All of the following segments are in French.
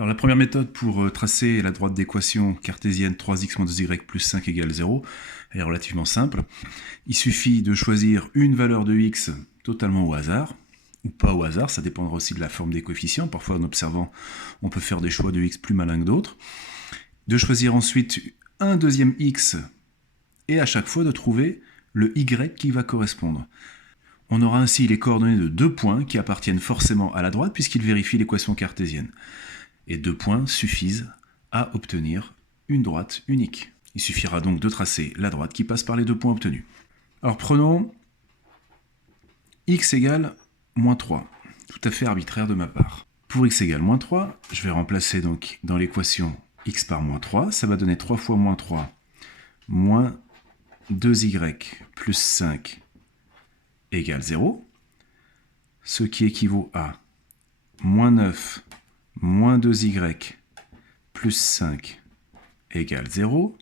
Alors la première méthode pour tracer la droite d'équation cartésienne 3x moins 2y plus 5 égale 0 est relativement simple. Il suffit de choisir une valeur de x totalement au hasard, ou pas au hasard, ça dépendra aussi de la forme des coefficients. Parfois en observant, on peut faire des choix de x plus malins que d'autres. De choisir ensuite un deuxième x et à chaque fois de trouver le y qui va correspondre. On aura ainsi les coordonnées de deux points qui appartiennent forcément à la droite puisqu'ils vérifient l'équation cartésienne. Et deux points suffisent à obtenir une droite unique. Il suffira donc de tracer la droite qui passe par les deux points obtenus. Alors prenons x égale moins 3, tout à fait arbitraire de ma part. Pour x égale moins 3, je vais remplacer donc dans l'équation x par moins 3, ça va donner 3 fois moins 3, moins 2y plus 5 égale 0, ce qui équivaut à moins 9 moins 2y plus 5 égale 0,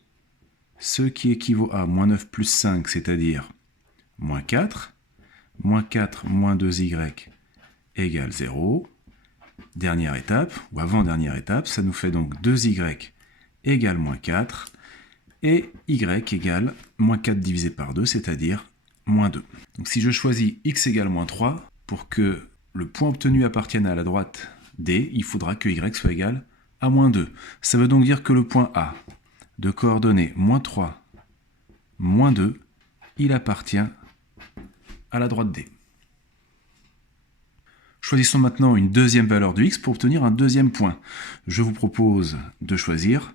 ce qui équivaut à moins 9 plus 5, c'est-à-dire moins 4 moins 2y égale 0. Dernière étape, ou avant-dernière étape, ça nous fait donc 2y égale moins 4, et y égale moins 4 divisé par 2, c'est-à-dire moins 2. Donc si je choisis x égale moins 3, pour que le point obtenu appartienne à la droite D, il faudra que y soit égal à moins 2. Ça veut donc dire que le point A, de coordonnées moins 3, moins 2, il appartient à la droite D. Choisissons maintenant une deuxième valeur de x pour obtenir un deuxième point. Je vous propose de choisir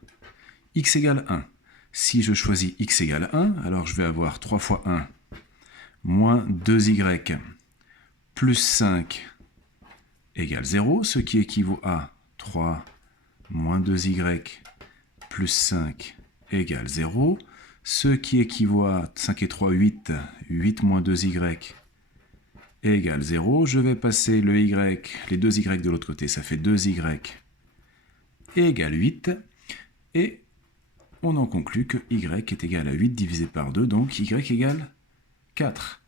x égale 1. Si je choisis x égale 1, alors je vais avoir 3 fois 1 moins 2y plus 5 égale 0, ce qui équivaut à 3 moins 2y plus 5 égale 0, ce qui équivaut à 5 et 3, 8, 8 moins 2y égale 0. Je vais passer le y, les deux y de l'autre côté, ça fait 2y égale 8, et on en conclut que y est égal à 8 divisé par 2, donc y égale 4.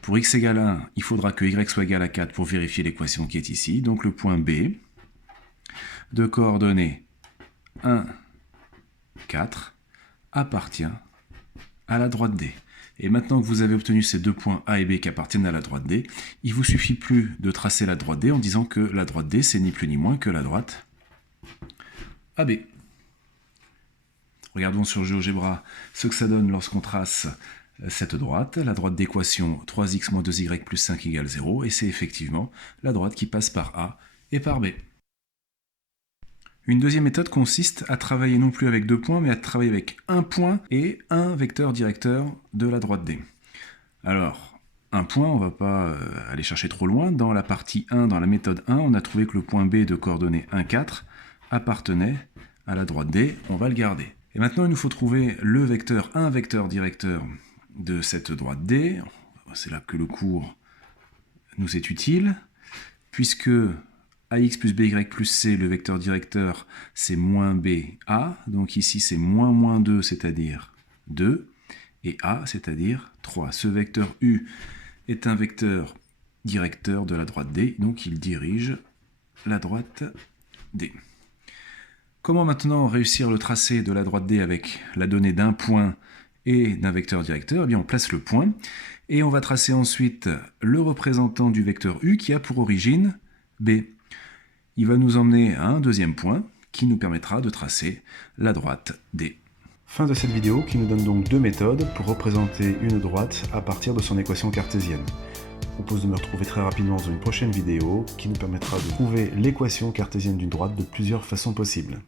Pour x égale 1, il faudra que y soit égal à 4 pour vérifier l'équation qui est ici. Donc le point B, de coordonnées 1, 4, appartient à la droite D. Et maintenant que vous avez obtenu ces deux points A et B qui appartiennent à la droite D, il ne vous suffit plus de tracer la droite D en disant que la droite D, c'est ni plus ni moins que la droite AB. Regardons sur GeoGebra ce que ça donne lorsqu'on trace cette droite, la droite d'équation 3x moins 2y plus 5 égale 0, et c'est effectivement la droite qui passe par A et par B. Une deuxième méthode consiste à travailler non plus avec deux points, mais à travailler avec un point et un vecteur directeur de la droite D. Alors, un point, on ne va pas aller chercher trop loin. Dans la partie 1, dans la méthode 1, on a trouvé que le point B de coordonnées 1, 4 appartenait à la droite D, on va le garder. Et maintenant, il nous faut trouver le vecteur, un vecteur directeur de cette droite D. C'est là que le cours nous est utile, puisque ax plus by plus c, le vecteur directeur, c'est moins ba, donc ici c'est moins 2, c'est-à-dire 2, et a, c'est-à-dire 3. Ce vecteur u est un vecteur directeur de la droite D, donc il dirige la droite D. Comment maintenant réussir le tracé de la droite D avec la donnée d'un point et d'un vecteur directeur? Eh bien, on place le point, et on va tracer ensuite le représentant du vecteur u qui a pour origine B. Il va nous emmener à un deuxième point qui nous permettra de tracer la droite D. Fin de cette vidéo qui nous donne donc deux méthodes pour représenter une droite à partir de son équation cartésienne. Je vous propose de me retrouver très rapidement dans une prochaine vidéo qui nous permettra de trouver l'équation cartésienne d'une droite de plusieurs façons possibles.